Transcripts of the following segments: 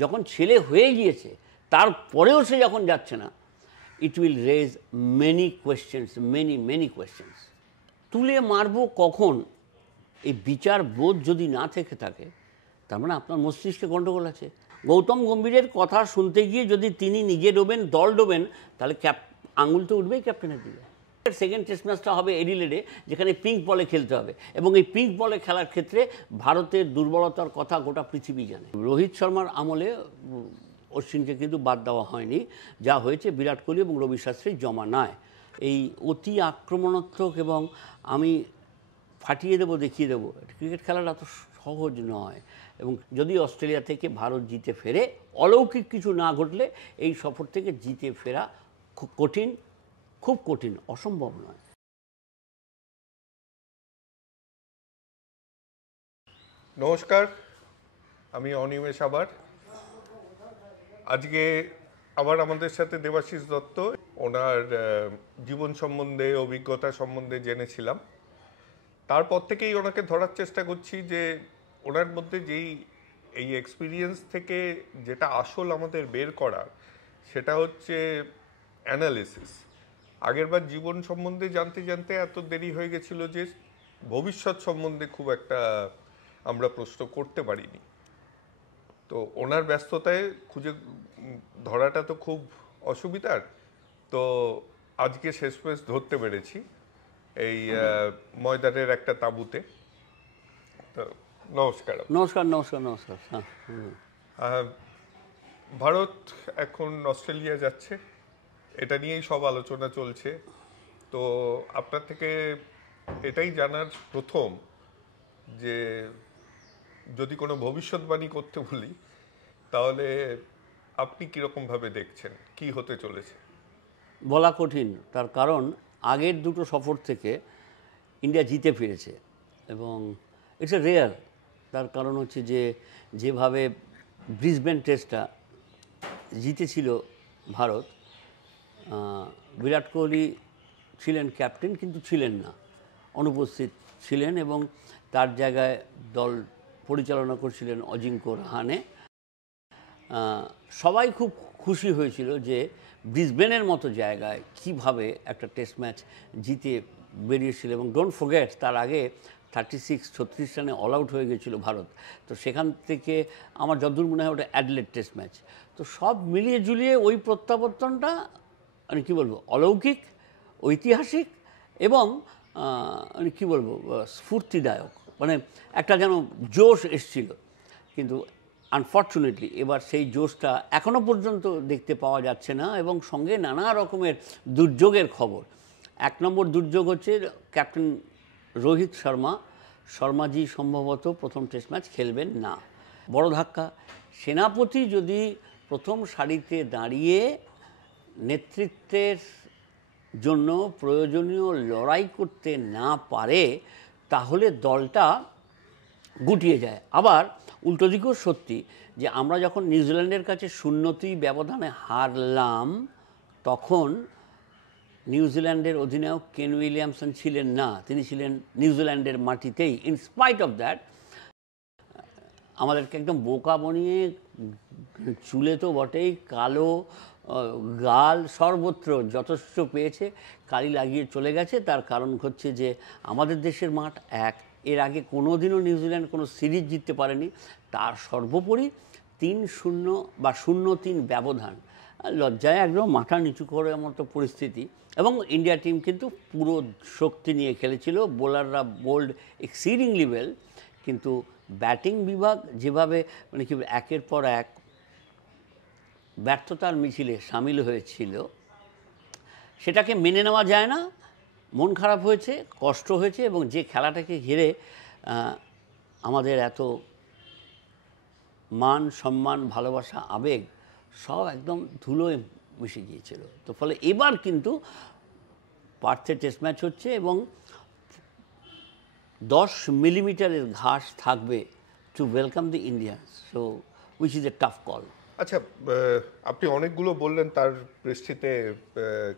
যখন ছেলে হয়ে গিয়েছে তারপরেও সে যখন যাচ্ছে না, it will raise many questions, many questions. তুলে মারবো কখন, এই বিচার বোধ যদি না থেকে থাকে, তার মানে আপনার মস্তিষ্কে গণ্ডগোল আছে। গৌতম গম্ভীরের কথা শুনতে গিয়ে যদি তিনি নিজে ডোবেন, দল ডোবেন, তাহলে আঙুল তো উঠবেই ক্যাপ্টেনের দিকে। সেকেন্ড টেস্ট ম্যাচটা হবে এডিলেডে, যেখানে পিঙ্ক বলে খেলতে হবে, এবং এই পিঙ্ক বলে খেলার ক্ষেত্রে ভারতের দুর্বলতার কথা গোটা পৃথিবী জানে। রোহিত শর্মার আমলে অশ্বিনকে কিন্তু বাদ দেওয়া হয়নি, যা হয়েছে বিরাট কোহলি এবং রবি শাস্ত্রীর জমানায়। এই অতি আক্রমণাত্মক এবং আমি ফাটিয়ে দেবো, দেখিয়ে দেবো, ক্রিকেট খেলাটা এত সহজ নয়। এবং যদি অস্ট্রেলিয়া থেকে ভারত জিতে ফেরে, অলৌকিক কিছু না ঘটলে এই সফর থেকে জিতে ফেরা খুব কঠিন, খুব কঠিন, অসম্ভব নয়। নমস্কার, আমি অনিমেষ। আজকে আবার আমাদের সাথে দেবাশিস দত্ত। ওনার জীবন সম্বন্ধে, অভিজ্ঞতা সম্বন্ধে জেনেছিলাম। তারপর থেকেই ওনাকে ধরার চেষ্টা করছি যে ওনার মধ্যে এই এক্সপিরিয়েন্স থেকে যেটা আসল আমাদের বের করার, সেটা হচ্ছে অ্যানালিসিস। আগেরবার জীবন সম্বন্ধে জানতে জানতে এত দেরি হয়ে গেছিল যে ভবিষ্যৎ সম্বন্ধে খুব একটা আমরা প্রশ্ন করতে পারিনি। তো ওনার ব্যস্ততায় খুঁজে ধরাটা তো খুব অসুবিধার। তো আজকে শেষমেশ ধরতে পেরেছি এই ময়দানের একটা তাঁবুতে। তো নমস্কার। নমস্কার, নমস্কার, নমস্কার। ভারত এখন অস্ট্রেলিয়া যাচ্ছে, এটা নিয়েই সব আলোচনা চলছে। তো আপনার থেকে এটাই জানার প্রথম যে যদি কোনো ভবিষ্যৎবাণী করতে বলি, তাহলে আপনি কীরকমভাবে দেখছেন কি হতে চলেছে? বলা কঠিন, তার কারণ আগের দুটো সফর থেকে ইন্ডিয়া জিতে ফিরেছে এবং ইটস এ রেয়ার। তার কারণ হচ্ছে যে যেভাবে ব্রিসবেন টেস্টটা জিতেছিল ভারত, বিরাট কোহলি ছিলেন ক্যাপ্টেন কিন্তু ছিলেন না, অনুপস্থিত ছিলেন, এবং তার জায়গায় দল পরিচালনা করছিলেন অজিঙ্ক্য রাহানে। সবাই খুব খুশি হয়েছিল যে ব্রিসবেনের মতো জায়গায় কিভাবে একটা টেস্ট ম্যাচ জিতে বেরিয়েছিল। এবং ডোন্ট ফরগেট, তার আগে 36 রানে অল আউট হয়ে গেছিল ভারত। তো সেখান থেকে আমার যতদূর মনে হয় ওটা অ্যাডলেড টেস্ট ম্যাচ। তো সব মিলিয়ে জুলিয়ে ওই প্রত্যাবর্তনটা মানে কী বলবো, অলৌকিক, ঐতিহাসিক এবং মানে কী বলবো, স্ফূর্তিদায়ক। মানে একটা যেন জোশ এসছিল। কিন্তু আনফর্চুনেটলি এবার সেই জোশটা এখনও পর্যন্ত দেখতে পাওয়া যাচ্ছে না, এবং সঙ্গে নানা রকমের দুর্যোগের খবর। 1 নম্বর দুর্যোগ হচ্ছে ক্যাপ্টেন রোহিত শর্মাজি সম্ভবত প্রথম টেস্ট ম্যাচ খেলবেন না। বড় ধাক্কা। সেনাপতি যদি প্রথম সারিতে দাঁড়িয়ে নেতৃত্বের জন্য প্রয়োজনীয় লড়াই করতে না পারে, তাহলে দলটা গুটিয়ে যায়। আবার উল্টো দিকেও সত্যি যে আমরা যখন নিউজিল্যান্ডের কাছে 0-3 ব্যবধানে হারলাম, তখন নিউজিল্যান্ডের অধিনায়ক কেন উইলিয়ামসন ছিলেন না, তিনি ছিলেন নিউজিল্যান্ডের মাটিতেই। ইনস্পাইট অফ দ্যাট আমাদেরকে একদম বোকা বানিয়ে, চুলে তো বটেই, কালো গাল সর্বত্র যথেষ্ট পেয়েছে, কালি লাগিয়ে চলে গেছে। তার কারণ হচ্ছে যে আমাদের দেশের মাঠ এক, এর আগে কোনো দিনও নিউজিল্যান্ড কোনো সিরিজ জিততে পারেনি। তার সর্বোপরি 3-0 বা 0-3 ব্যবধান, লজ্জায় একদম মাথা নিচু করার মতো পরিস্থিতি। এবং ইন্ডিয়া টিম কিন্তু পুরো শক্তি নিয়ে খেলেছিল, বোলাররা বোল্ড এক্সিডিংলি ওয়েল, কিন্তু ব্যাটিং বিভাগ যেভাবে মানে কি একের পর এক ব্যর্থতার মিছিলে সামিল হয়েছিল, সেটাকে মেনে নেওয়া যায় না। মন খারাপ হয়েছে, কষ্ট হয়েছে, এবং যে খেলাটাকে ঘিরে আমাদের এত মান সম্মান, ভালোবাসা, আবেগ সব একদম ধুলোয় মিশে গিয়েছিল। তো ফলে এবার কিন্তু পার্থে টেস্ট ম্যাচ হচ্ছে এবং 10 মিলিমিটারের ঘাস থাকবে to welcome the Indians, so which is a tough call. আচ্ছা, আপনি অনেকগুলো বললেন, তার প্রেক্ষিতে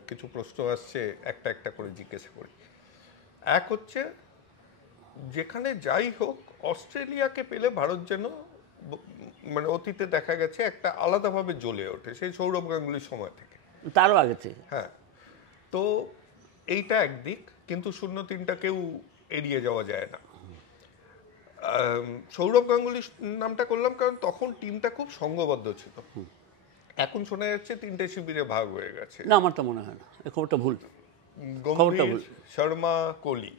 কিছু প্রশ্ন আসছে, একটা একটা করে জিজ্ঞাসা করি। এক হচ্ছে, যেখানে যাই হোক অস্ট্রেলিয়াকে পেলে ভারত যেন মানে অতীতে দেখা গেছে একটা আলাদাভাবে জ্বলে ওঠে সেই সৌরভ গাঙ্গুলির সময় থেকে। তারও আগে থেকে। হ্যাঁ, তো এইটা একদিক, কিন্তু 0-3টা কেউ এড়িয়ে যাওয়া যায় না। সৌরভ গাঙ্গুলি নামটা করলাম কারণ তখন টিমটা খুব সংঘবদ্ধ ছিল। এখন শোনা যাচ্ছে 3টে শিবিরে ভাগ হয়ে গেছে। না, আমার তো মনে হয় না, এই খবরটা ভুল। গম্ভীর, শর্মা, কোহলি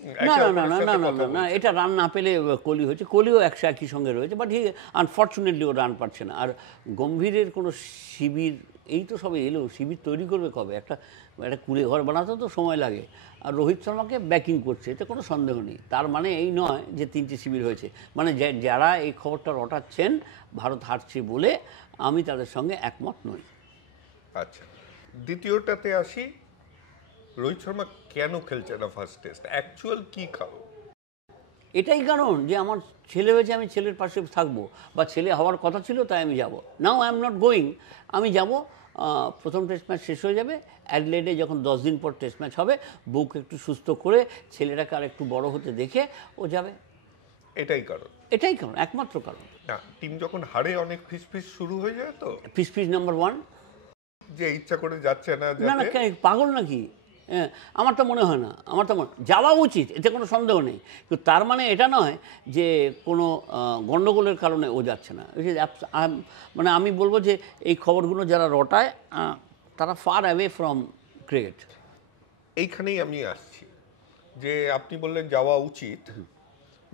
না একে না না অপরের না সাথে না না কথা না না, বলছে। এটা রান না পেলে কোহলি হয়েছে, কোহলিও একই সঙ্গে রয়েছে, বাট হি আনফর্চুনেটলি ও রান পাচ্ছে না। আর গম্ভীরের কোনো শিবির, এই তো সবে এলো, শিবির তৈরি করবে কবে? একটা একটা কুড়ে ঘর বানাতেও তো সময় লাগে। আর রোহিত শর্মাকে ব্যাকিং করছে, এতে কোনো সন্দেহ নেই। তার মানে এই নয় যে 3টে শিবির হয়েছে, মানে যারা এই খবরটা রটাচ্ছেন ভারত হারছে বলে, আমি তাদের সঙ্গে একমত নই। আচ্ছা, দ্বিতীয়টাতে আসি, রোহিত শর্মা কেন খেলছে না ফার্স্ট টেস্ট? অ্যাকচুয়াল কি কারণ? এটাই কারণ যে আমার ছেলে হয়েছে, আমি ছেলের পাশে থাকবো, বা ছেলে হওয়ার কথা ছিল তাই আমি যাব। Now I am not going, আমি যাব। প্রথম টেস্ট ম্যাচ শেষ হয়ে যাবে, অ্যাডলেডে যখন 10 দিন পর টেস্ট ম্যাচ হবে, বউকে একটু সুস্থ করে ছেলেটাকে আর একটু বড় হতে দেখে ও যাবে। এটাই কারণ? এটাই কারণ, একমাত্র কারণ। না, টিম যখন হারে অনেক ফিস শুরু হয়ে যায় তো, ফিস নাম্বার 1, যে ইচ্ছা করে যাচ্ছে না না না, যাতে। পাগল নাকি? হ্যাঁ, আমার তো মনে হয় না, আমার তো যাওয়া উচিত, এতে কোনো সন্দেহ নেই। কিন্তু তার মানে এটা নয় যে কোনো গণ্ডগোলের কারণে ও যাচ্ছে না। মানে আমি বলবো যে এই খবরগুলো যারা রটায় তারা ফার অ্যাওয়ে ফ্রম ক্রিকেট। এইখানেই আমি আসছি, যে আপনি বললেন যাওয়া উচিত,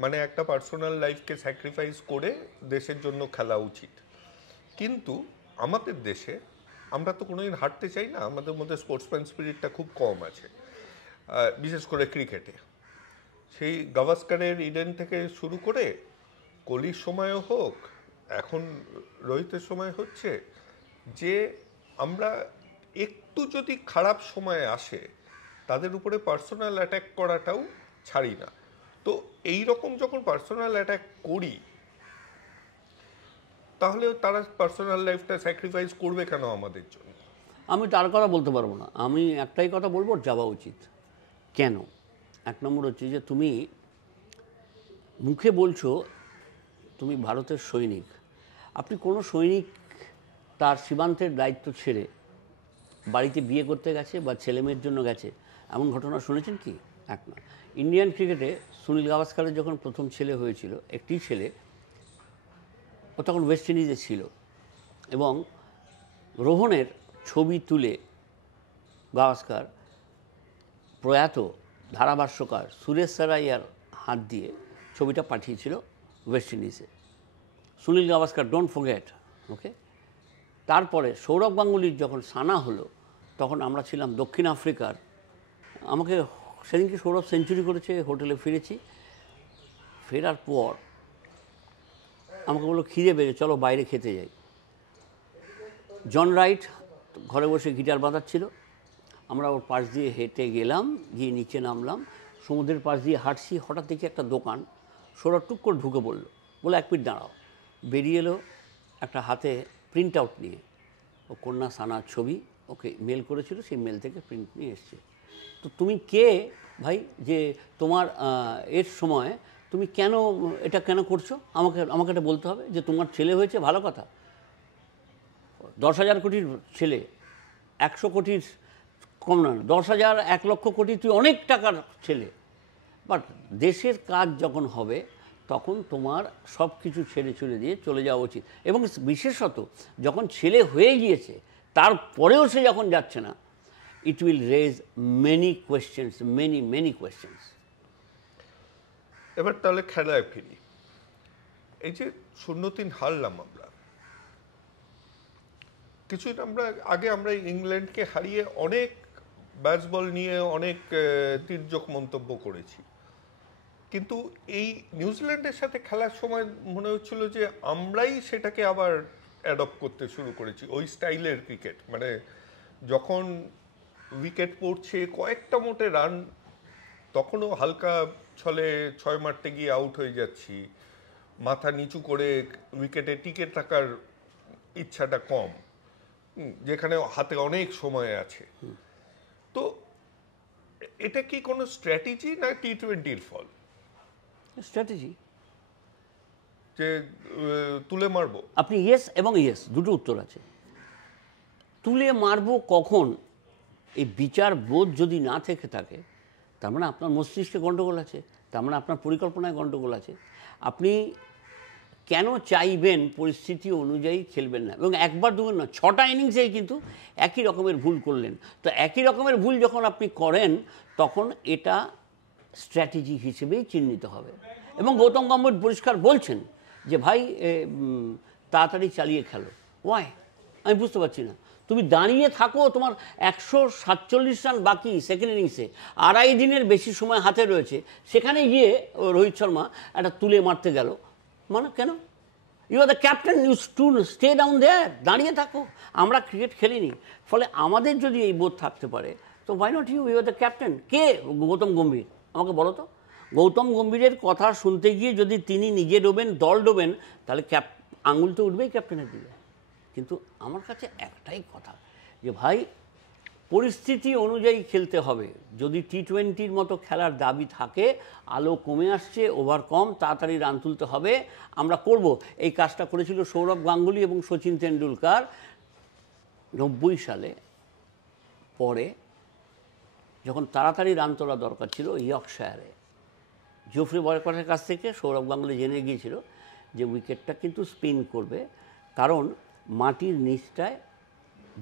মানে একটা পার্সোনাল লাইফকে স্যাক্রিফাইস করে দেশের জন্য খেলা উচিত। কিন্তু আমাদের দেশে আমরা তো কোনোদিন হারতে চাই না, আমাদের মধ্যে স্পোর্টসম্যান স্পিরিটটা খুব কম আছে, বিশেষ করে ক্রিকেটে। সেই গাভাস্কারের ইডেন থেকে শুরু করে কোহলির সময়ও হোক, এখন রোহিতের সময় হচ্ছে, যে আমরা একটু যদি খারাপ সময় আসে তাদের উপরে পার্সোনাল অ্যাটাক করাটাও ছাড়ি না। তো এই রকম যখন পার্সোনাল অ্যাটাক করি, তাহলে তারা পার্সোনাল লাইফটা স্যাক্রিফাইস করবে কেন আমাদের জন্য? আমি তার কথা বলতে পারবো না, আমি একটাই কথা বলবো, যাওয়া উচিত। কেন? 1 নম্বর হচ্ছে যে তুমি মুখে বলছো তুমি ভারতের সৈনিক, আপনি কোনো সৈনিক তার সীমান্তের দায়িত্ব ছেড়ে বাড়িতে বিয়ে করতে গেছে বা ছেলে মেয়ের জন্য গেছে, এমন ঘটনা শুনেছেন কি? এক না। ইন্ডিয়ান ক্রিকেটে সুনীল গাভাস্কারের যখন প্রথম ছেলে হয়েছিল, একটি ছেলে, ও তখন ওয়েস্ট ইন্ডিজে ছিল, এবং রোহনের ছবি তুলে গাভাস্কার প্রয়াত ধারাভাষ্যকার সুরেশ সারাইয়ার হাত দিয়ে ছবিটা পাঠিয়েছিল ওয়েস্ট ইন্ডিজে। Sunil Gavaskar, don't forget, okay. তারপরে সৌরভ গাঙ্গুলির যখন সানা হলো, তখন আমরা ছিলাম দক্ষিণ আফ্রিকার। আমাকে সেদিনকে সৌরভ সেঞ্চুরি করেছে, হোটেলে ফিরেছি, ফেরার পর আমাকে বললো খিদে পেয়েছে, চলো বাইরে খেতে যাই। জন রাইট ঘরে বসে গিটার বাজাচ্ছিল, আমরা ওর পাশ দিয়ে হেঁটে গেলাম, গিয়ে নিচে নামলাম, সমুদ্রের পাশ দিয়ে হাঁটছি, হঠাৎ দেখি একটা দোকান, সৌরভ টুক করে ঢুকে পড়লো, বলে 1 মিনিট দাঁড়াও। বেরিয়ে এলো একটা হাতে প্রিন্ট আউট নিয়ে, ও কন্যা সানার ছবি ওকে মেল করেছিল, সেই মেল থেকে প্রিন্ট নিয়ে এসছে। তো তুমি কে ভাই, যে তোমার এর সময় তুমি কেন এটা কেন করছো? আমাকে এটা বলতে হবে যে তোমার ছেলে হয়েছে, ভালো কথা। 10,000 কোটির ছেলে, 100 কোটির কম না, 10,000, 1 লক্ষ কোটি, তুই অনেক টাকার ছেলে, বাট দেশের কাজ যখন হবে তখন তোমার সব কিছু ছেড়ে ছুড়ে দিয়ে চলে যাওয়া উচিত। এবং বিশেষত যখন ছেলে হয়ে গিয়েছে তারপরেও সে যখন যাচ্ছে না, it will raise many questions, many questions. এবার তাহলে খেলায় ফিরি। এই যে 0-3 হারলাম আমরা, কিছুদিন আগে আমরা ইংল্যান্ডকে হারিয়ে অনেক ব্যাটবল নিয়ে অনেক তির্যক মন্তব্য করেছি, কিন্তু এই নিউজিল্যান্ডের সাথে খেলার সময় মনে হচ্ছিল যে আমরাই সেটাকে আবার অ্যাডপ্ট করতে শুরু করেছি, ওই স্টাইলের ক্রিকেট। মানে যখন উইকেট পড়ছে, কয়েকটা মোটে রান, তখনও হালকা ছলে 6 মারতে গিয়ে আউট হয়ে যাচ্ছি, মাথা নিচু করে উইকেটে টিকে থাকার ইচ্ছাটা কম, যেখানে হাতে অনেক সময় আছে। তো এটা কি কোনো স্ট্র্যাটেজি না T20-র ফল? স্ট্র্যাটেজি। যে তুলে মারবো? আপনি ইয়েস এবং ইয়েস দুটো উত্তর আছে। তুলে মারবো কখন, এই বিচার বোধ যদি না থেকে থাকে, তার মানে আপনার মস্তিষ্কে গণ্ডগোল আছে, তার মানে আপনার পরিকল্পনায় গণ্ডগোল আছে। আপনি কেন চাইবেন পরিস্থিতি অনুযায়ী খেলবেন না, এবং একবার দুবার না, 6টা ইনিংসেই কিন্তু একই রকমের ভুল করলেন। তো একই রকমের ভুল যখন আপনি করেন, তখন এটা স্ট্র্যাটেজি হিসেবেই চিহ্নিত হবে। এবং গৌতম গম্ভীর পরিষ্কার বলছেন যে ভাই তাড়াতাড়ি চালিয়ে খেলো। ওয়াই? আমি বুঝতে পারছি না। তুমি দাঁড়িয়ে থাকো, তোমার 147 রান বাকি সেকেন্ড ইনিংসে, 2.5 দিনের বেশি সময় হাতে রয়েছে, সেখানে গিয়ে রোহিত শর্মা একটা তুলে মারতে গেল, মানে কেন? You are the captain, you to stay down there, দাঁড়িয়ে থাকো। আমরা ক্রিকেট খেলিনি, ফলে আমাদের যদি এই বোধ থাকতে পারে, তো why not you, you are the captain. কে? গৌতম গম্ভীর। আমাকে বলো তো, গৌতম গম্ভীরের কথা শুনতে গিয়ে যদি তিনি নিজে ডোবেন, দল ডোবেন, তাহলে আঙুল তো উঠবেই ক্যাপ্টেনের দিকে। কিন্তু আমার কাছে একটাই কথা, যে ভাই পরিস্থিতি অনুযায়ী খেলতে হবে। যদি টি20-র মতো খেলার দাবি থাকে, আলো কমে আসছে, ওভার কম, তাড়াতাড়ি রান তুলতে হবে, আমরা করব। এই কাজটা করেছিল সৌরভ গাঙ্গুলি এবং সচিন তেন্ডুলকার 90 সালে। পরে যখন তাড়াতাড়ি রান তোলা দরকার ছিল ইয়র্কশায়ারে, জেফ্রি বয়কটের কাছ থেকে সৌরভ গাঙ্গুলি জেনে গিয়েছিল যে উইকেটটা কিন্তু স্পিন করবে, কারণ মাটির নিচটায়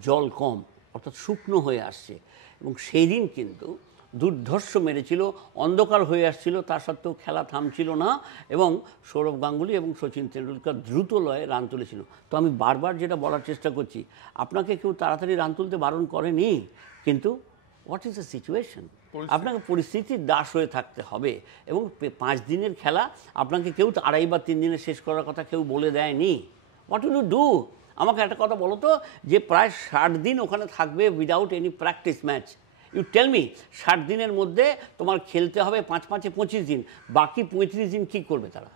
জল কম, অর্থাৎ শুকনো হয়ে আসছে। এবং সেই দিন কিন্তু দুর্ধর্ষ মেরেছিল, অন্ধকার হয়ে আসছিল, তা সত্ত্বেও খেলা থামছিল না, এবং সৌরভ গাঙ্গুলি এবং সচিন তেন্ডুলকার দ্রুত লয়ে রান তুলেছিল। তো আমি বারবার যেটা বলার চেষ্টা করছি, আপনাকে কেউ তাড়াতাড়ি রান তুলতে বারণ করেনি, কিন্তু হোয়াট ইজ দ্য সিচুয়েশন? আপনাকে পরিস্থিতির দাস হয়ে থাকতে হবে। এবং 5 দিনের খেলা, আপনাকে কেউ 2.5 বা 3 দিনে শেষ করার কথা কেউ বলে দেয়নি। What will you do? আমাকে একটা কথা বলো তো, যে প্রায় 60 দিন ওখানে থাকবে without any practice match, you tell me, 60 দিনের মধ্যে তোমার খেলতে হবে 5-5-এ 25 দিন, বাকি 35 দিন কী করবে তারা?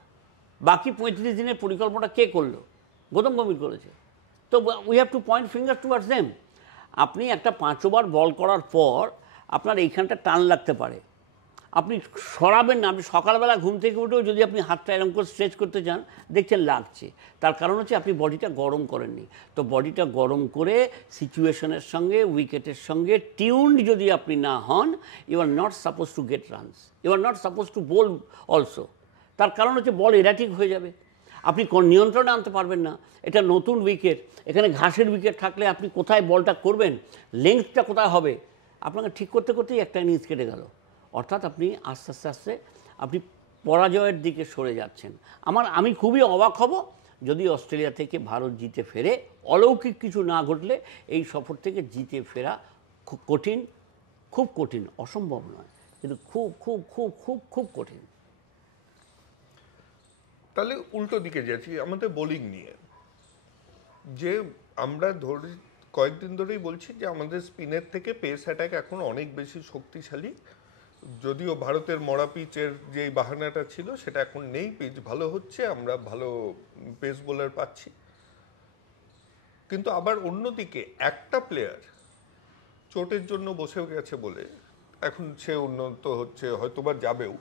বাকি 35 দিনের পরিকল্পনা কে করলো? গৌতম গম্ভীর করেছে। তো we have to point finger towards them. আপনি একটা 5 ওভার বল করার পর আপনার এইখানটা টান লাগতে পারে, আপনি সরাবেন না। আপনি সকালবেলা ঘুম থেকে উঠেও যদি আপনি হাতটা এরকম করে স্ট্রেচ করতে চান, দেখছেন লাগছে, তার কারণ হচ্ছে আপনি বডিটা গরম করেননি। তো বডিটা গরম করে সিচুয়েশনের সঙ্গে, উইকেটের সঙ্গে টিউনড যদি আপনি না হন, you are not suppose to get runs, you are not suppose to bowl also. তার কারণ হচ্ছে বল এরাটিক হয়ে যাবে, আপনি নিয়ন্ত্রণে আনতে পারবেন না। এটা নতুন উইকেট, এখানে ঘাসের উইকেট থাকলে আপনি কোথায় বলটা করবেন, লেংথটা কোথায় হবে, আপনাকে ঠিক করতে করতেই একটা ইনিংস কেটে গেল। অর্থাৎ আপনি আস্তে আস্তে আস্তে আপনি পরাজয়ের দিকে সরে যাচ্ছেন। আমি খুবই অবাক হব যদি অস্ট্রেলিয়া থেকে ভারত জিতে ফেরে। অলৌকিক কিছু না ঘটলে এই সফর থেকে জিতে ফেরা খুব কঠিন, খুব কঠিন, অসম্ভব নয়, কিন্তু খুব খুব খুব খুব খুব কঠিন। তাহলে উল্টো দিকে যাচ্ছি আমাদের বোলিং নিয়ে, যে আমরা কয়েকদিন ধরেই বলছি যে আমাদের স্পিনের থেকে পেস অ্যাটাক এখন অনেক বেশি শক্তিশালী। যদিও ভারতের মরা পিচের যে বাহানাটা ছিল সেটা এখন নেই, পিচ ভালো হচ্ছে, আমরা ভালো পেস বোলার পাচ্ছি। কিন্তু আবার অন্যদিকে একটা প্লেয়ার চোটের জন্য বসেও গেছে বলে, এখন সে উন্নত হচ্ছে, হয়তোবা যাবেও,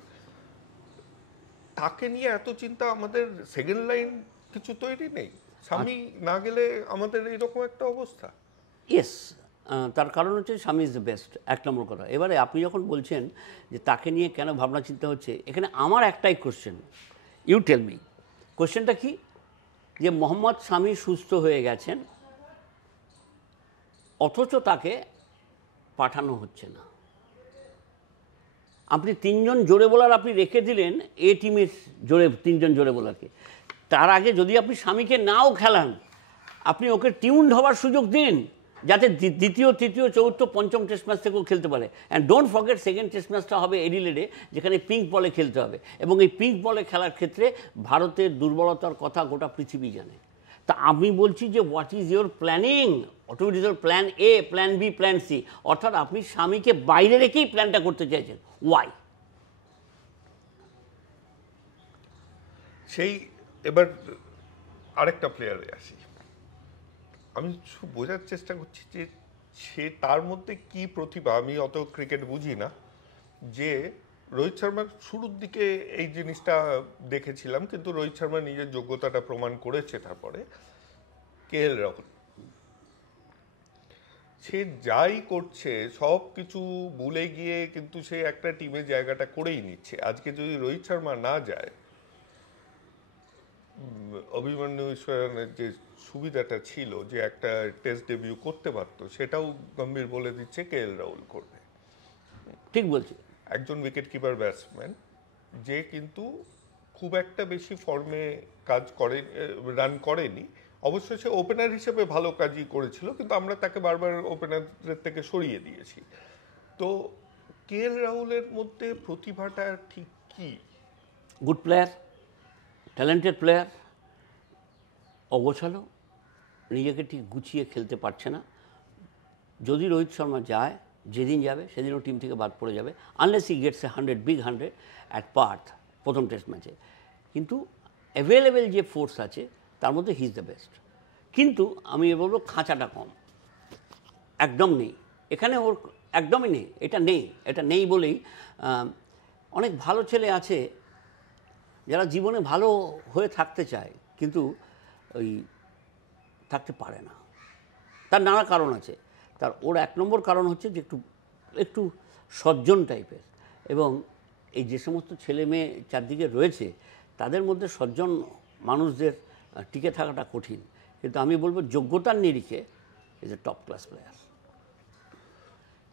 তাকে নিয়ে এত চিন্তা। আমাদের সেকেন্ড লাইন কিছু তৈরি নেই, স্বামী না গেলে আমাদের এইরকম একটা অবস্থা। ইয়েস, তার কারণ হচ্ছে স্বামী ইজ দ্য বেস্ট, 1 নম্বর কথা। এবারে আপনি যখন বলছেন যে তাকে নিয়ে কেন ভাবনা চিন্তা হচ্ছে, এখানে আমার একটাই কোশ্চেন, ইউ টেল মি, কোশ্চেনটা কি? যে মোহাম্মদ শামি সুস্থ হয়ে গেছেন, অথচ তাকে পাঠানো হচ্ছে না। আপনি 3 জন জোরে বোলার আপনি রেখে দিলেন এ টিমের 3 জন জোরে বোলারকে। তার আগে যদি আপনি স্বামীকে নাও খেলান, আপনি ওকে টিউনড হওয়ার সুযোগ দিন, যাতে দ্বিতীয়, তৃতীয়, চতুর্থ, পঞ্চম টেস্ট ম্যাচ থেকেও খেলতে পারে। And don't forget second test ম্যাচটা হবে এডিলেডে, যেখানে পিঙ্ক বলে খেলতে হবে। এবং এই পিঙ্ক বলে খেলার ক্ষেত্রে ভারতের দুর্বলতার কথা গোটা পৃথিবী জানে। তা আমি বলছি যে what is your planning, what is your plan A, plan B, plan C? অর্থাৎ আপনি স্বামীকে বাইরে রেখেই প্ল্যানটা করতে চাইছেন, ওয়াই? সেই এবার আরেকটা প্লেয়ারে আসি, আমি বোঝার চেষ্টা করছি যে সে তার মধ্যে কি প্রতিভা, আমি অত ক্রিকেট বুঝি না, যে রোহিত শর্মার শুরুর দিকে এই জিনিসটা দেখেছিলাম, কিন্তু রোহিত শর্মা নিজের যোগ্যতাটা প্রমাণ করেছে। তারপরে KL রাহুল সে যাই করছে সব কিছু ভুলে গিয়ে কিন্তু সে একটা টিমে জায়গাটা করেই নিচ্ছে। আজকে যদি রোহিত শর্মা না যায়, অভিমন্যু ঈশ্বরনের যে সুবিধাটা ছিল যে একটা টেস্ট ডেবিউ করতে পারতো, সেটাও গম্ভীর বলে দিচ্ছে KL রাহুল করবে। ঠিক বলছি। একজন উইকেট কিপার ব্যাটসম্যান যে কিন্তু খুব একটা বেশি ফর্মে কাজ করে, রান করেনি। অবশ্য সে ওপেনার হিসেবে ভালো কাজই করেছিল, কিন্তু আমরা তাকে বারবার ওপেনারের থেকে সরিয়ে দিয়েছি। তো KL রাহুলের মধ্যে প্রতিভাটা ঠিক কি? গুড প্লেয়ার, ট্যালেন্টেড প্লেয়ার, অগোছালো, নিজেকে ঠিক গুছিয়ে খেলতে পারছে না। যদি রোহিত শর্মা যায়, যেদিন যাবে সেদিনও টিম থেকে বাদ পড়ে যাবে, unless he gets A 100 big 100 at Partha প্রথম টেস্ট ম্যাচে। কিন্তু অ্যাভেলেবেল যে ফোর্স আছে তার মধ্যে হি ইজ দ্য বেস্ট। কিন্তু আমি বলবো খাঁচাটা কম, একদম নেই এখানে, ওর একদমই নেই, এটা নেই বলেই অনেক ভালো ছেলে আছে যারা জীবনে ভালো হয়ে থাকতে চায় কিন্তু ওই থাকতে পারে না। তার নানা কারণ আছে। ওর এক নম্বর কারণ হচ্ছে যে একটু সজ্জন টাইপের, এবং এই যে সমস্ত ছেলে মেয়ে চারদিকে রয়েছে তাদের মধ্যে সজ্জন মানুষদের টিকে থাকাটা কঠিন। কিন্তু আমি বলবো যোগ্যতার নিরিখে is a top class player.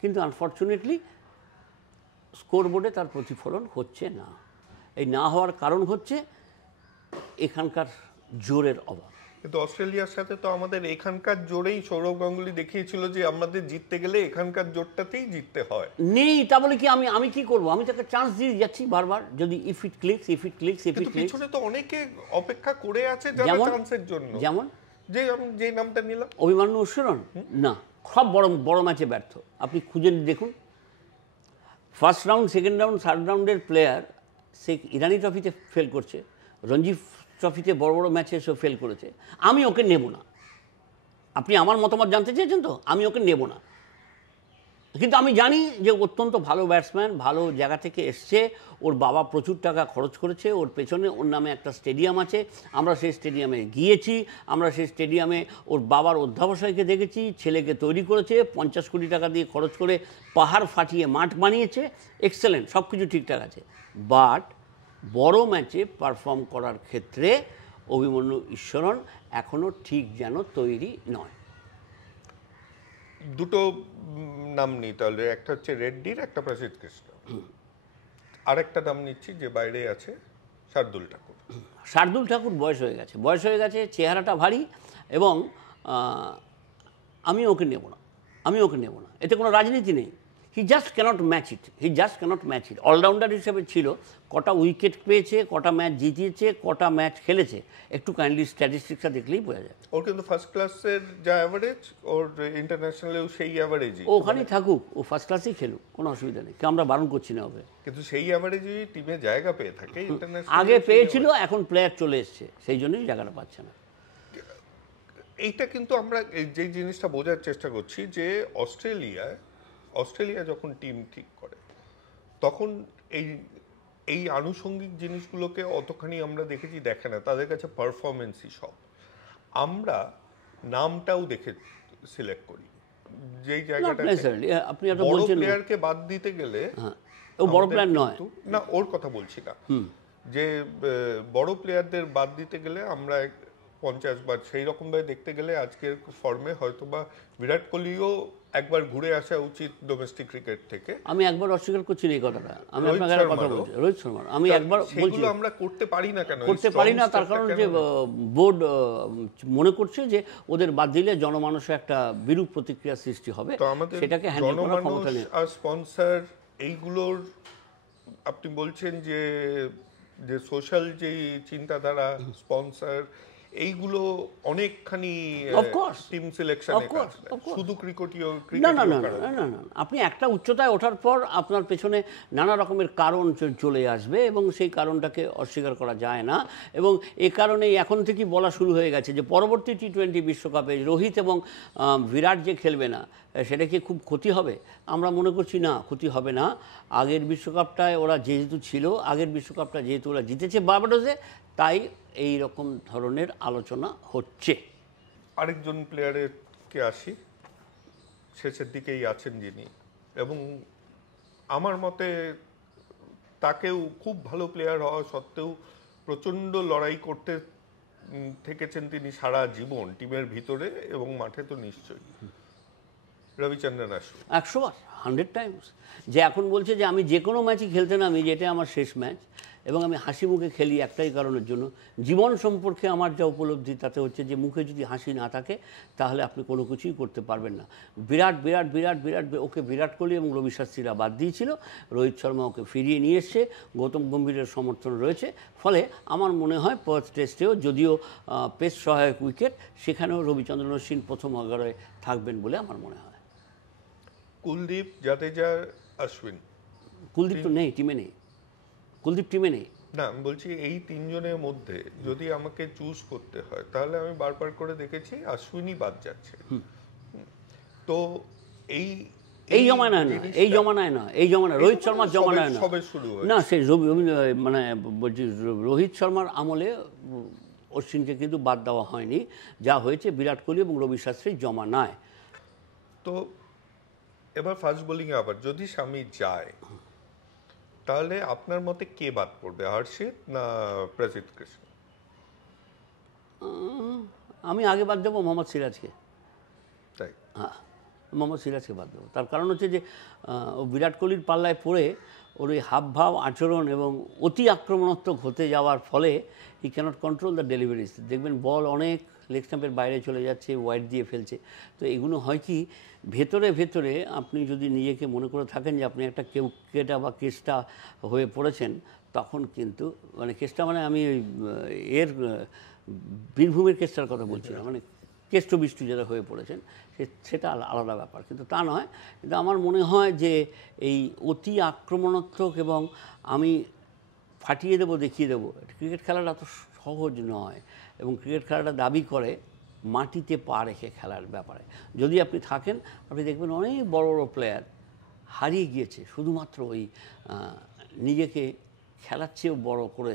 কিন্তু আনফর্চুনেটলি স্কোর বোর্ডে তার প্রতিফলন হচ্ছে না। এই না হওয়ার কারণ হচ্ছে এখানকার জোরের অভাব। কিন্তু অস্ট্রেলিয়ার সাথে তো আমাদের এখানকার জোরেই সৌরভ গাঙ্গুলি দেখিয়েছিল যে আমাদের জিততে গেলে এখানকার জোরটাতেই জিততে হয়। নেই তা বলে কি আমি কি করব? আমি তাকে চান্স দিয়ে যাচ্ছি বারবার, যদি ইফ ইট ক্লিকস। কিন্তু পিছনে তো অনেকে অপেক্ষা করে আছে যারা চান্সের জন্য। যেমন যে নামটা নিলাম, অভিমন্যু ঈশ্বরন, না সব বড় ম্যাচে ব্যর্থ। আপনি খুঁজে দেখুন, first round, second round, third রাউন্ডের প্লেয়ার সে ইরানি ট্রফিতে ফেল করছে, রঞ্জি ট্রফিতে বড় ম্যাচে এসে ফেল করেছে। আমি ওকে নেব না। আপনি আমার মতামত জানতে চেয়েছেন তো, আমি ওকে নেব না। কিন্তু আমি জানি যে অত্যন্ত ভালো ব্যাটসম্যান, ভালো জায়গা থেকে এসছে, ওর বাবা প্রচুর টাকা খরচ করেছে, ওর পেছনে ওর নামে একটা স্টেডিয়াম আছে, আমরা সেই স্টেডিয়ামে গিয়েছি, আমরা সেই স্টেডিয়ামে ওর বাবার অধ্যাবসায়কে দেখেছি, ছেলেকে তৈরি করেছে, 50 কোটি টাকা দিয়ে খরচ করে পাহাড় ফাটিয়ে মাঠ বানিয়েছে, এক্সেলেন্ট, সব কিছু ঠিকঠাক আছে। বাট বড় ম্যাচে পারফর্ম করার ক্ষেত্রে অভিমন্যু ঈশ্বরন এখনও ঠিক যেন তৈরি নয়। দুটো নাম নিই তাহলে, একটা হচ্ছে রেড্ডির, একটা প্রসিদ্ধ কৃষ্ণ, আরেকটা নাম নিচ্ছি যে বাইরে আছে, শার্দুল ঠাকুর। শার্দুল ঠাকুর বয়স হয়ে গেছে, চেহারাটা ভারী, এবং আমি ওকে নেব না। এতে কোনো রাজনীতি নেই। He just can't match it. Allrounder হিসেবে ছিল, কটা উইকেট পেয়েছে, কটা ম্যাচ জিতিয়েছে, কটা ম্যাচ খেলেছে, একটু কাইন্ডলি স্ট্যাটিস্টিক্সটা দেখলেই বোঝা যায়। ওর কিন্তু ফার্স্ট ক্লাসের যা অ্যাভারেজ, ওর ইন্টারন্যাশনালেও সেই অ্যাভারেজই। ওখানেই থাকুক, ও ফার্স্ট ক্লাসেই খেলুক, কোনো অসুবিধা নেই, কেউ আমরা বারণ করছি না ওকে। কিন্তু সেই অ্যাভারেজই টিমে জায়গা পেয়ে থাকে। ইন্টারন্যাশনাল আগে পেয়েছিল, এখন প্লেয়ার চলে এসছে, সেই জন্যই জায়গাটা পাচ্ছে না। এইটা কিন্তু আমরা যে জিনিসটা বোঝার চেষ্টা করছি যে অস্ট্রেলিয়া যখন টিম ঠিক করে তখন এই আনুষঙ্গিক জিনিসগুলোকে অতখানি আমরা দেখে না, তাদের কাছে পারফরমেন্সই সব। আমরা নামটাও দেখে সিলেক্ট করি, যেই জায়গাটাতে আপনি একটা বড় বলছেন প্লেয়ারকে বাদ দিতে গেলে, ও বড় প্লেয়ার নয় না, ওর কথা বলছি না, যে বড় প্লেয়ারদের বাদ দিতে গেলে আমরা 50 বার সেই রকম ভাবে দেখতে গেলে আজকের ফর্মে হয়তোবা বিরাট কোহলিও একবার ঘুরে আসা উচিত ডোমেস্টিক ক্রিকেট থেকে। আমি একবার অস্বীকার করছি এই কথাটা, আমি আপনাকে একটা কথা বলছি, রোহিত শর্মার আমি একবার বলছি, আমরা করতে পারি না কেন? করতে পারি না তার কারণ যে বোর্ড মনে করছে যে ওদের বাদ দিলে জনমানসে একটা বিরূপ প্রতিক্রিয়া সৃষ্টি হবে, সেটাকে হ্যান্ডেল করার ক্ষমতা নেই। আর স্পন্সর এইগুলোর আপনি বলছেন যে সোশ্যাল যে চিন্তাধারা, স্পন্সর, এইগুলো অনেকখানি Of course. টিম সিলেকশনে Of course, কাজ of course. শুধু ক্রিকেটীয় না না না কারণ না না না আপনি একটা উচ্চতায় ওঠার পর আপনার পেছনে নানা রকমের কারণ চলে আসবে এবং সেই কারণটাকে অস্বীকার করা যায় না এবং এ কারণেই এখন থেকেই বলা শুরু হয়ে গেছে যে পরবর্তী টি-20 বিশ্বকাপে রোহিত এবং বিরাট যে খেলবে না সেটা কি খুব ক্ষতি হবে? আমরা মনে করছি না, ক্ষতি হবে না। আগের বিশ্বকাপটায় ওরা যেহেতু ছিল, আগের বিশ্বকাপটা যেহেতু ওরা জিতেছে বার্বাডোসে, তাই এই রকম ধরনের আলোচনা হচ্ছে। আরেকজন প্লেয়ারের কে আসি, শেষের দিকেই আছেন যিনি, এবং আমার মতে তাকেও খুব ভালো প্লেয়ার হওয়া সত্ত্বেও প্রচণ্ড লড়াই করতে থেকেছেন তিনি সারা জীবন টিমের ভিতরে এবং মাঠে তো নিশ্চয়ই, রবিচন্দ্রন অশ্বিন। 100বার, 100 টাইমস। যে এখন বলছে যে আমি যে কোনো ম্যাচই খেলতে নামি, যেটা আমার শেষ ম্যাচ, এবং আমি হাসি মুখে খেলি একটাই কারণের জন্য, জীবন সম্পর্কে আমার যা উপলব্ধি তাতে হচ্ছে যে মুখে যদি হাসি না থাকে তাহলে আপনি কোনো কিছুই করতে পারবেন না। বিরাট বিরাট বিরাট বিরাট ওকে বিরাট কোহলি এবং রবি শাস্ত্রীরা বাদ দিয়েছিল, রোহিত শর্মা ওকে ফিরিয়ে নিয়ে এসছে, গৌতম গম্ভীরের সমর্থন রয়েছে। ফলে আমার মনে হয় পার্থ টেস্টেও যদিও পেস সহায়ক উইকেট, সেখানেও রবিচন্দ্রন অশ্বিন প্রথম 11-এ থাকবেন বলে আমার মনে হয়। কুলদীপ, জাদেজা, অশ্বিন। কুলদীপ তো নেই, টিমে নেই। কুলদীপ টিমে নেই। না, আমি বলছি এই তিনজনের মধ্যে যদি আমাকে চুজ করতে হয় তাহলে আমি বারবার করে দেখেছি অশ্বিনই বাদ যাচ্ছে। তো এই জমানায় না, এই জমানায় না, এই জমানায় রোহিত শর্মার জমানায় না, সবে শুরু না সেই মানে বলছি রোহিত শর্মার আমলে অশ্বিনকে কিন্তু বাদ দেওয়া হয়নি, যা হয়েছে বিরাট কোহলি এবং রবি শাস্ত্রীর জমানায়। তো এবার ফাস্ট বোলিংয়ে আবার যদি স্বামী যায় তাহলে আপনার মতে কে বাদ পড়বে, হর্ষিত না প্রসিদ্ধ কৃষ্ণ? আমি আগে বাদ দেবো মোহাম্মদ সিরাজকে। তাই? হ্যাঁ, মোহাম্মদ সিরাজকে বাদ দেবো। তার কারণ হচ্ছে যে ও বিরাট কোহলির পাল্লায় পড়ে ওর ওই হাবভাব, আচরণ এবং অতি আক্রমণাত্মক হতে যাওয়ার ফলে হি ক্যানট কন্ট্রোল দ্য ডেলিভারিজ। দেখবেন বল অনেক লেগ স্টাম্পের বাইরে চলে যাচ্ছে, ওয়াইড দিয়ে ফেলছে। তো এগুলো হয় কি, ভেতরে ভেতরে আপনি যদি নিজেকে মনে করে থাকেন যে আপনি একটা কেটা বা কেসটা হয়ে পড়েছেন, তখন কিন্তু মানে কেসটা মানে আমি এর বীরভূমের কেসটার কথা বলছি না, মানে কেষ্টবিষ্টু যারা হয়ে পড়েছেন সেটা আলাদা ব্যাপার, কিন্তু তা নয়। কিন্তু আমার মনে হয় যে এই অতি আক্রমণাত্মক এবং আমি ফাটিয়ে দেবো, দেখিয়ে দেবো, ক্রিকেট খেলাটা এত সহজ নয়, এবং ক্রিকেট খেলাটা দাবি করে মাটিতে পা রেখে খেলার ব্যাপারে। যদি আপনি থাকেন, আপনি দেখবেন অনেক বড় বড় প্লেয়ার হারিয়ে গিয়েছে শুধুমাত্র ওই নিজেকে খেলার চেয়েও বড় করে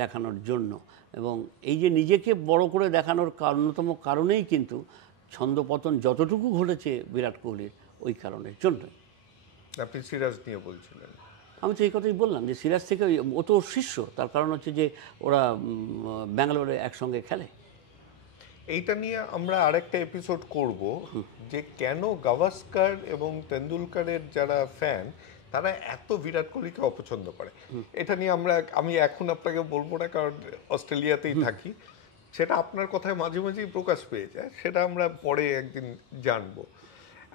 দেখানোর জন্য। এবং এই যে নিজেকে বড় করে দেখানোর অন্যতম কারণেই কিন্তু ছন্দপতন যতটুকু ঘটেছে বিরাট কোহলির, ওই কারণের জন্য। আপনি সিরাজ নিয়ে বলছিলেন। আমি তো এই কথাই বললাম যে সিরাজ থেকে ও তো শিষ্য, তার কারণ হচ্ছে যে ওরা ব্যাঙ্গালোরে একসঙ্গে খেলে। এইটা নিয়ে আমরা আরেকটা এপিসোড করব যে কেন গাভাস্কার এবং তেন্ডুলকারের যারা ফ্যান তারা এত বিরাট কোহলিকে অপছন্দ করে। এটা নিয়ে আমি এখন আপনাকে বলবো না, কারণ অস্ট্রেলিয়াতেই থাকি, সেটা আপনার কথায় মাঝে মাঝেই প্রকাশ পেয়ে যায়, সেটা আমরা পরে একদিন জানবো।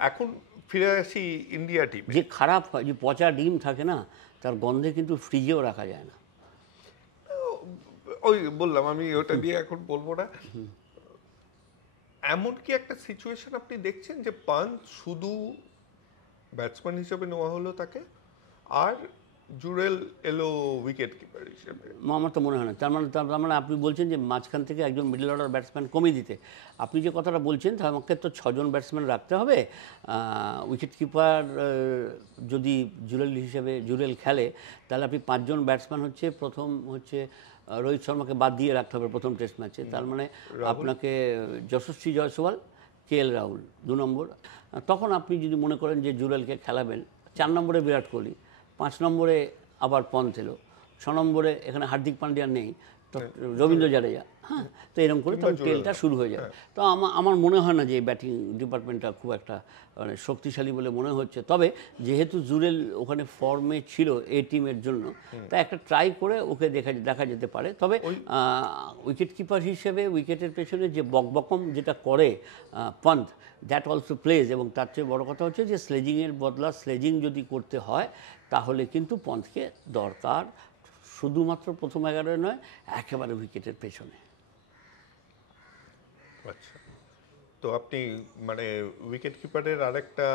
এখন ফিরে আসি ইন্ডিয়া টিমে। যে খারাপ হয়, যে পচা ডিম থাকে না, তার গন্ধে কিন্তু ফ্রিজেও রাখা যায় না। ওই বললাম, আমি ওটা নিয়ে এখন বলবো না। এমন কি একটা সিচুয়েশন আপনি দেখছেন যে পান্ত শুধু ব্যাটসম্যান হিসেবে নেওয়া হলো তাকে, আর জুরেল এলো উইকেট কিপার হিসেবে? আমার তো মনে হয় না। তার মানে আপনি বলছেন যে মাঝখান থেকে একজন মিডল অর্ডার ব্যাটসম্যান কমিয়ে দিতে। আপনি যে কথাটা বলছেন তার আমাকে তো 6 জন ব্যাটসম্যান রাখতে হবে। উইকেট কিপার যদি জুরেল খেলে, তাহলে আপনি 5 জন ব্যাটসম্যান হচ্ছে, প্রথম হচ্ছে রোহিত শর্মাকে বাদ দিয়ে রাখতে হবে প্রথম টেস্ট ম্যাচে। তার মানে আপনাকে যশস্বী জয়সওয়াল, KL রাহুল 2 নম্বর। তখন আপনি যদি মনে করেন যে জুরেলকে খেলাবেন, 4 নম্বরে বিরাট কোহলি, 5 নম্বরে আবার পন্থ এলো, 6 নম্বরে এখানে হার্দিক পান্ডিয়া নেই, তো রবীন্দ্র জাডেজা। হ্যাঁ, তো এরকম করে তখন টেলটা শুরু হয়ে যাবে। তো আমার মনে হয় না যে এই ব্যাটিং ডিপার্টমেন্টটা খুব একটা মানে শক্তিশালী বলে মনে হচ্ছে। তবে যেহেতু জুরেল ওখানে ফর্মে ছিল এই টিমের জন্য, তাই একটা ট্রাই করে ওকে দেখা যেতে পারে। তবে উইকেট কিপার হিসেবে উইকেটের পেছনে যে বকবকম যেটা করে পন্থ, দ্যাট অলসো প্লেজ। এবং তার চেয়ে বড় কথা হচ্ছে যে স্লেজিংয়ের বদলা স্লেজিং যদি করতে হয়, তাহলে কিন্তু পন্থকে দরকার, শুধুমাত্র প্রথম 11-এ নয়, একেবারে উইকেটের পেছনে। আচ্ছা, তো আপনি মানে উইকেট কিপারের আরেকটা,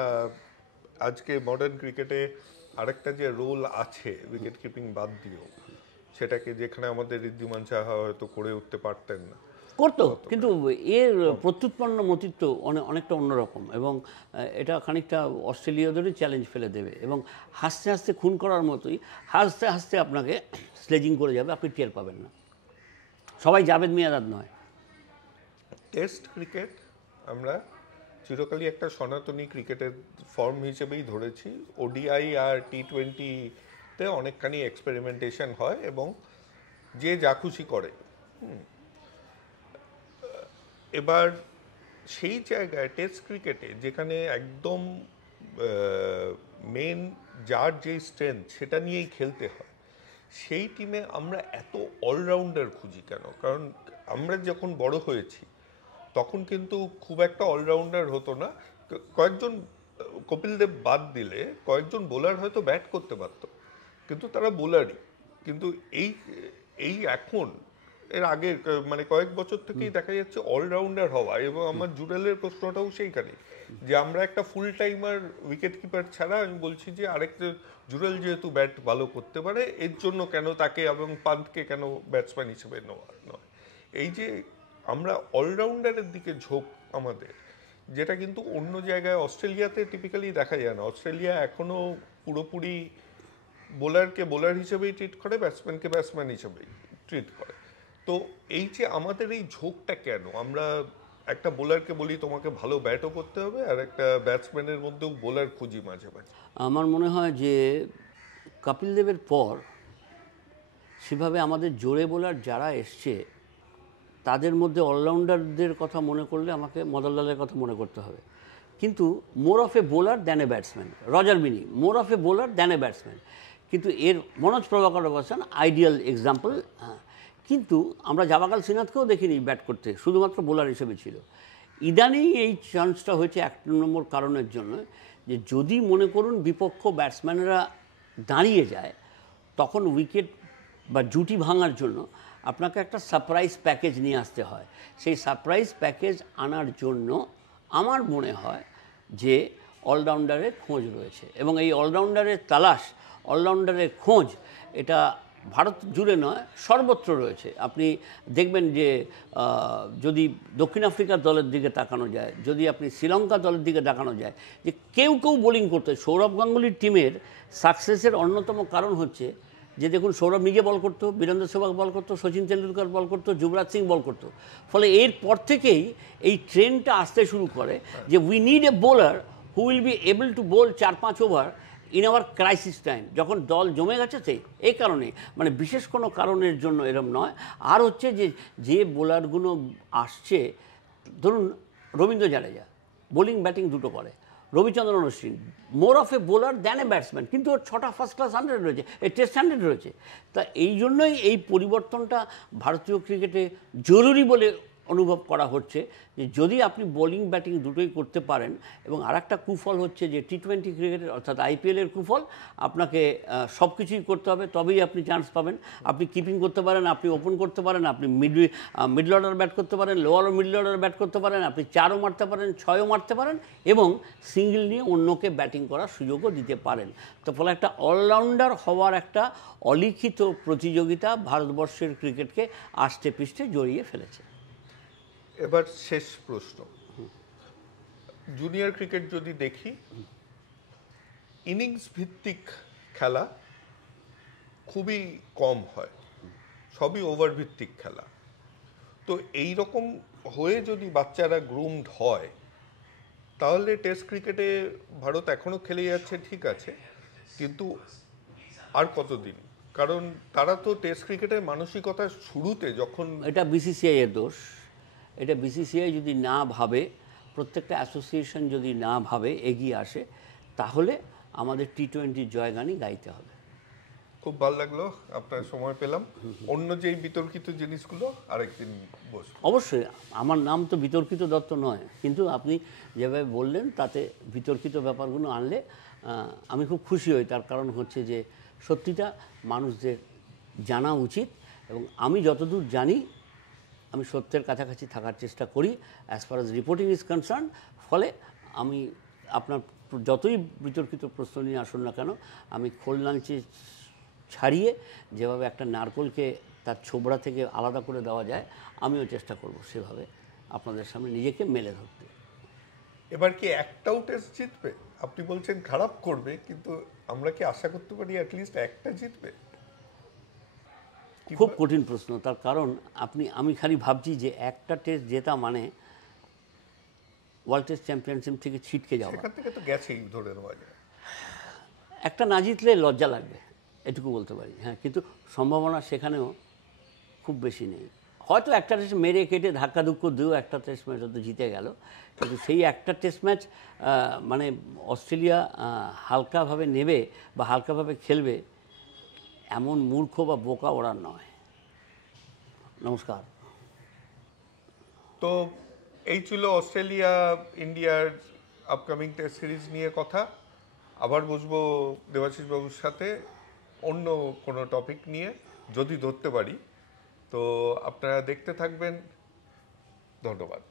আজকে মডার্ন ক্রিকেটে আরেকটা যে রোল আছে উইকেট কিপিং বাদ দিয়েও, সেটাকে যেখানে আমাদের ঋদ্ধিমান সাহা হয়তো করে উঠতে পারতেন না, করতো, কিন্তু এর প্রত্যুৎপন্ন মতিত্ব অনেকটা অন্যরকম, এবং এটা খানিকটা অস্ট্রেলীয়দেরই চ্যালেঞ্জ ফেলে দেবে, এবং হাসতে হাসতে খুন করার মতোই হাসতে হাসতে আপনাকে স্লেজিং করে যাবে, আপনি টের পাবেন না। সবাই জাভেদ মিয়াঁদাদ নয়। টেস্ট ক্রিকেট আমরা চিরকালই একটা সনাতনী ক্রিকেটের ফর্ম হিসেবেই ধরেছি। ওডিআই আর টি20-তে অনেকখানি এক্সপেরিমেন্টেশন হয় এবং যে যা খুশি করে। এবার সেই জায়গায় টেস্ট ক্রিকেটে যেখানে একদম মেন যার যেই স্ট্রেংথ সেটা নিয়েই খেলতে হয়, সেই টিমে আমরা এত অলরাউন্ডার খুঁজি কেন? কারণ আমরা যখন বড় হয়েছি তখন কিন্তু খুব একটা অলরাউন্ডার হতো না। কয়েকজন, কপিল দেব বাদ দিলে কয়েকজন বোলার হয়তো ব্যাট করতে পারতো, কিন্তু তারা বোলারই। কিন্তু এই এই এখন এর আগের মানে কয়েক বছর থেকেই দেখা যাচ্ছে অলরাউন্ডার হওয়া, এবং আমার জুডেলের প্রশ্নটাও সেইখানে যে আমরা একটা ফুল টাইমার উইকেট কিপার ছাড়া, আমি বলছি যে আরেকটা জুডেল যেহেতু ব্যাট ভালো করতে পারে এর জন্য কেন তাকে এবং পান্তকে কেন ব্যাটসম্যান হিসেবে নেওয়া নয়। এই যে আমরা অলরাউন্ডারের দিকে ঝোঁক আমাদের, যেটা কিন্তু অন্য জায়গায় অস্ট্রেলিয়াতে টিপিক্যালি দেখা যায় না। অস্ট্রেলিয়া এখনো পুরোপুরি বোলারকে বোলার হিসেবেই ট্রিট করে, ব্যাটসম্যানকে ব্যাটসম্যান হিসেবেই ট্রিট করে। তো এই যে আমাদের এই ঝোঁকটা কেন? আমরা একটা বোলারকে বলি তোমাকে ভালো ব্যাটও করতে হবে, আর একটা ব্যাটসম্যানের মধ্যেও বোলার খুঁজি মাঝে মাঝে। আমার মনে হয় যে কপিল দেবের পর সেভাবে আমাদের জোরে বোলার যারা এসছে তাদের মধ্যে অলরাউন্ডারদের কথা মনে করলে আমাকে মদনলালের কথা মনে করতে হবে, কিন্তু more of a bowler than a batsman. Roger Binny more of a bowler than a batsman, কিন্তু এর মনোজ প্রভাকর বলছেন আইডিয়াল এক্সাম্পল। কিন্তু আমরা জাবাকাল সিনাথকেও দেখিনি ব্যাট করতে, শুধুমাত্র বোলার হিসেবে ছিল। ইদানিং এই চান্সটা হয়েছে এক নম্বর কারণের জন্য, যে যদি মনে করুন বিপক্ষ ব্যাটসম্যানরা দাঁড়িয়ে যায়, তখন উইকেট বা জুটি ভাঙার জন্য আপনাকে একটা সারপ্রাইজ প্যাকেজ নিয়ে আসতে হয়। সেই সারপ্রাইজ প্যাকেজ আনার জন্য আমার মনে হয় যে অলরাউন্ডারের খোঁজ রয়েছে, এবং এই অলরাউন্ডারের তালাশ, অলরাউন্ডারের খোঁজ, এটা ভারত জুড়ে নয় সর্বত্র রয়েছে। আপনি দেখবেন যে যদি দক্ষিণ আফ্রিকার দলের দিকে তাকানো যায়, যদি আপনি শ্রীলঙ্কা দলের দিকে তাকানো যায়, যে কেউ কেউ বোলিং করতে, সৌরভ গাঙ্গুলির টিমের সাকসেসের অন্যতম কারণ হচ্ছে যে দেখুন সৌরভ নিজে বল করতো, বীরেন্দ্র সেহবাগ বল করতো, সচিন তেন্ডুলকর বল করতো, যুবরাজ সিং বল করতো। ফলে এরপর থেকেই এই ট্রেন্ডটা আসতে শুরু করে যে we need a bowler who will be able to bowl 4-5 over in our crisis time, যখন দল জমে গেছে। এই কারণে, মানে বিশেষ কোনো কারণের জন্য এরম নয়। আর হচ্ছে যে বোলারগুলো আসছে, ধরুন রবীন্দ্র জাদেজা বোলিং ব্যাটিং দুটো করে, রবিচন্দ্রন অশ্বিন মোর of a bowler than a batsman, কিন্তু ওর 6টা ফার্স্ট ক্লাস 100 রয়েছে, এই টেস্ট 100 রয়েছে। তা এই জন্যই এই পরিবর্তনটা ভারতীয় ক্রিকেটে জরুরি বলে অনুভব করা হচ্ছে, যে যদি আপনি বোলিং ব্যাটিং দুটোই করতে পারেন। এবং আরেকটা কুফল হচ্ছে যে টি20 ক্রিকেটের অর্থাৎ আইপিএলের কুফল, আপনাকে সব কিছুই করতে হবে, তবেই আপনি চান্স পাবেন। আপনি কিপিং করতে পারেন, আপনি ওপেন করতে পারেন, আপনি মিডল অর্ডার ব্যাট করতে পারেন, লোয়ার মিডল অর্ডার ব্যাট করতে পারেন, আপনি 4ও মারতে পারেন, 6ও মারতে পারেন, এবং সিঙ্গেল নিয়ে অন্যকে ব্যাটিং করার সুযোগও দিতে পারেন। তো ফলে একটা অলরাউন্ডার হওয়ার একটা অলিখিত প্রতিযোগিতা ভারতবর্ষের ক্রিকেটকে আষ্টে পৃষ্ঠে জড়িয়ে ফেলেছে। এবার শেষ প্রশ্ন, জুনিয়র ক্রিকেট যদি দেখি, ইনিংস ভিত্তিক খেলা খুবই কম হয়, সবই ওভার ভিত্তিক খেলা। তো এই রকম হয়ে যদি বাচ্চারা গ্রুমড হয়, তাহলে টেস্ট ক্রিকেটে ভারত এখনো খেলে যাচ্ছে, ঠিক আছে, কিন্তু আর কতদিন? কারণ তারা তো টেস্ট ক্রিকেটের মানসিকতা শুরুতে যখন, এটা বিসিসিআই এর দোষ। এটা বিসিসিআই যদি না ভাবে, প্রত্যেকটা অ্যাসোসিয়েশন যদি না ভাবে এগিয়ে আসে, তাহলে আমাদের টি20 জয়গানই গাইতে হবে। খুব ভালো লাগলো, আপনার সময় পেলাম। অন্য যেই বিতর্কিত জিনিসগুলো আরেকদিন বসবো। অবশ্যই, আমার নাম তো বিতর্কিত দত্ত নয়, কিন্তু আপনি যেভাবে বললেন তাতে বিতর্কিত ব্যাপারগুলো আনলে আমি খুব খুশি হই। তার কারণ হচ্ছে যে সত্যিটা মানুষদের জানা উচিত, এবং আমি যতদূর জানি আমি সত্যের কাছাকাছি থাকার চেষ্টা করি as far as reporting is concern. ফলে আমি আপনার যতই বিতর্কিত প্রশ্ন নিয়ে আসুন না কেন, আমি খোল লাঞ্চে ছাড়িয়ে যেভাবে একটা নারকোলকে তার ছোবড়া থেকে আলাদা করে দেওয়া যায়, আমিও চেষ্টা করব সেভাবে আপনাদের সামনে নিজেকে মেলে ধরতে। এবার কি একটাও টেস্ট জিতবে? আপনি বলছেন খারাপ করবে, কিন্তু আমরা কি আশা করতে পারি অ্যাটলিস্ট একটা জিতবে? খুব কঠিন প্রশ্ন, তার কারণ আমি খালি ভাবছি যে একটা টেস্ট জেতা মানে ওয়ার্ল্ড টেস্ট চ্যাম্পিয়নশিপ থেকে ছিটকে যাওয়া। সেখান থেকে তো গেছেই ধরে নেওয়া যায়। একটা না জিতলে লজ্জা লাগবে, এটুকু বলতে পারি। হ্যাঁ, কিন্তু সম্ভাবনা সেখানেও খুব বেশি নেই। হয়তো একটা টেস্ট মেরে কেটে ধাক্কা ধুক্কো দিয়েও একটা টেস্ট ম্যাচ হয়তো জিতে গেল, কিন্তু সেই একটা টেস্ট ম্যাচ মানে অস্ট্রেলিয়া হালকাভাবে নেবে বা হালকাভাবে খেলবে এমন মূর্খ বা বোকা ওরা নয়। নমস্কার। তো এই ছিল অস্ট্রেলিয়া ইন্ডিয়ার আপকামিং টেস্ট সিরিজ নিয়ে কথা। আবার বসবো দেবাশিস বাবুর সাথে অন্য কোনো টপিক নিয়ে, যদি ধরতে পারি। তো আপনারা দেখতে থাকবেন। ধন্যবাদ।